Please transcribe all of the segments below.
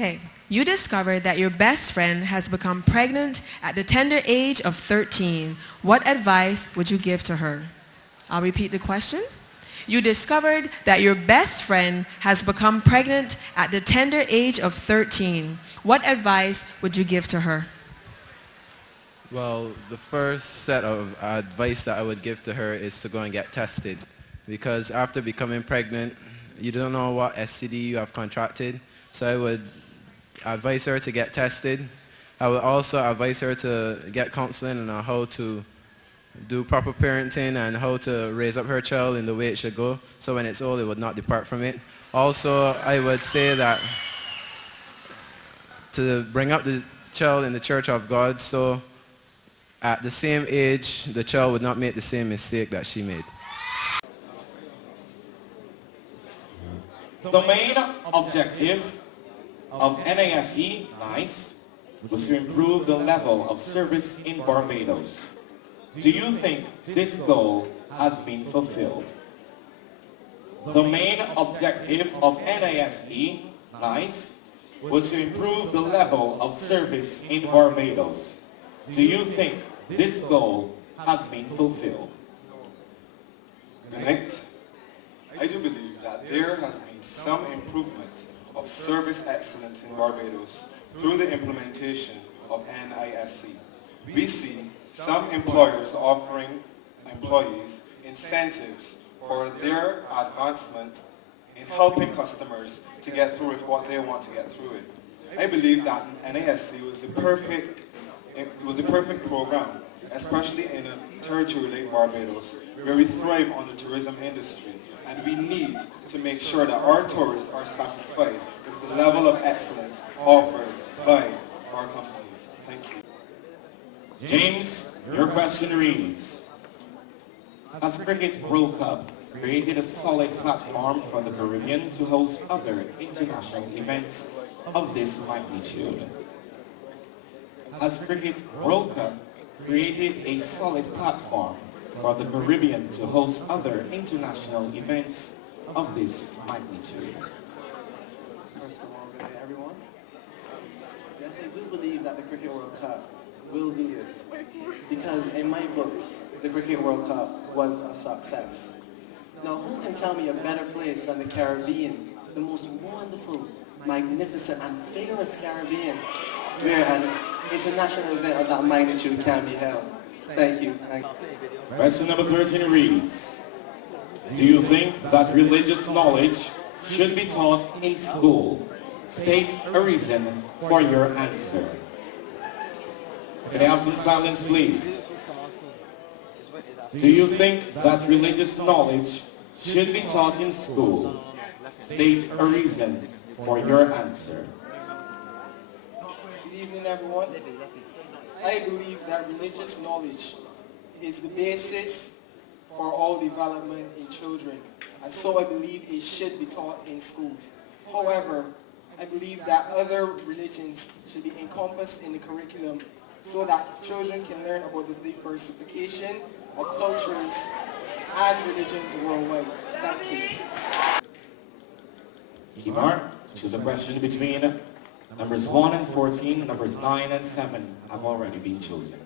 Okay. You discovered that your best friend has become pregnant at the tender age of 13. What advice would you give to her? I'll repeat the question. You discovered that your best friend has become pregnant at the tender age of 13. What advice would you give to her? Well, the first set of advice that I would give to her is to go and get tested. Because after becoming pregnant, you don't know what STD you have contracted. So I would advise her to get tested. I would also advise her to get counseling on how to do proper parenting and how to raise up her child in the way it should go, so when it's old it would not depart from it. Also, I would say that to bring up the child in the church of God, so at the same age the child would not make the same mistake that she made. The main objective of NASE, NICE, was to improve the level of service in Barbados. Do you think this goal has been fulfilled? The main objective of NASE, NICE, was to improve the level of service in Barbados. Do you think this goal has been fulfilled? Connect. I do believe that there has been some improvement of service excellence in Barbados through the implementation of NISC. We see some employers offering employees incentives for their advancement in helping customers to get through with what they want to get through with. I believe that NISC was the perfect program, especially in a territory like Barbados, where we thrive on the tourism industry, and we need to make sure that our tourists are satisfied with the level of excellence offered by our companies. Thank you. James, your question reads, has Cricket World Cup created a solid platform for the Caribbean to host other international events of this magnitude? Has Cricket World Cup created a solid platform for the Caribbean to host other international events of this magnitude? First of all, good day everyone. Yes, I do believe that the Cricket World Cup will do this, because in my books, the Cricket World Cup was a success. Now, who can tell me a better place than the Caribbean, the most wonderful, magnificent, and vigorous Caribbean, where an international event of that magnitude can be held? Thank you. Question number 13 reads, do you think that religious knowledge should be taught in school? State a reason for your answer. Can I have some silence, please? Do you think that religious knowledge should be taught in school? State a reason for your answer. Good evening, everyone. I believe that religious knowledge is the basis for all development in children, and so I believe it should be taught in schools. However, I believe that other religions should be encompassed in the curriculum so that children can learn about the diversification of cultures and religions worldwide. Thank you. Kimar, choose a question between numbers 1 and 14, numbers 9 and 7 have already been chosen.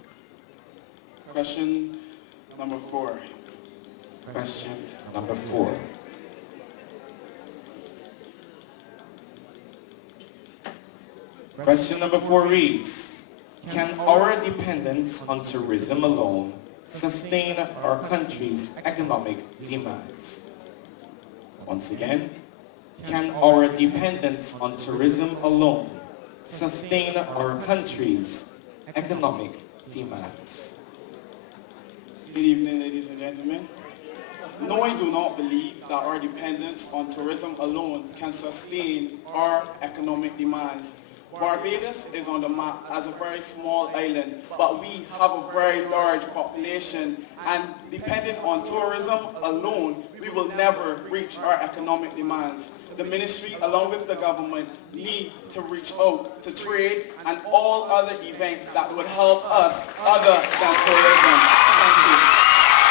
Question number 4. Question number 4. Question number 4 reads, can our dependence on tourism alone sustain our country's economic demands? Once again, can our dependence on tourism alone sustain our country's economic demands? Good evening, ladies and gentlemen. No, I do not believe that our dependence on tourism alone can sustain our economic demands. Barbados is on the map as a very small island, but we have a very large population, and depending on tourism alone, we will never reach our economic demands. The ministry, along with the government, need to reach out to trade and all other events that would help us other than tourism. Thank you.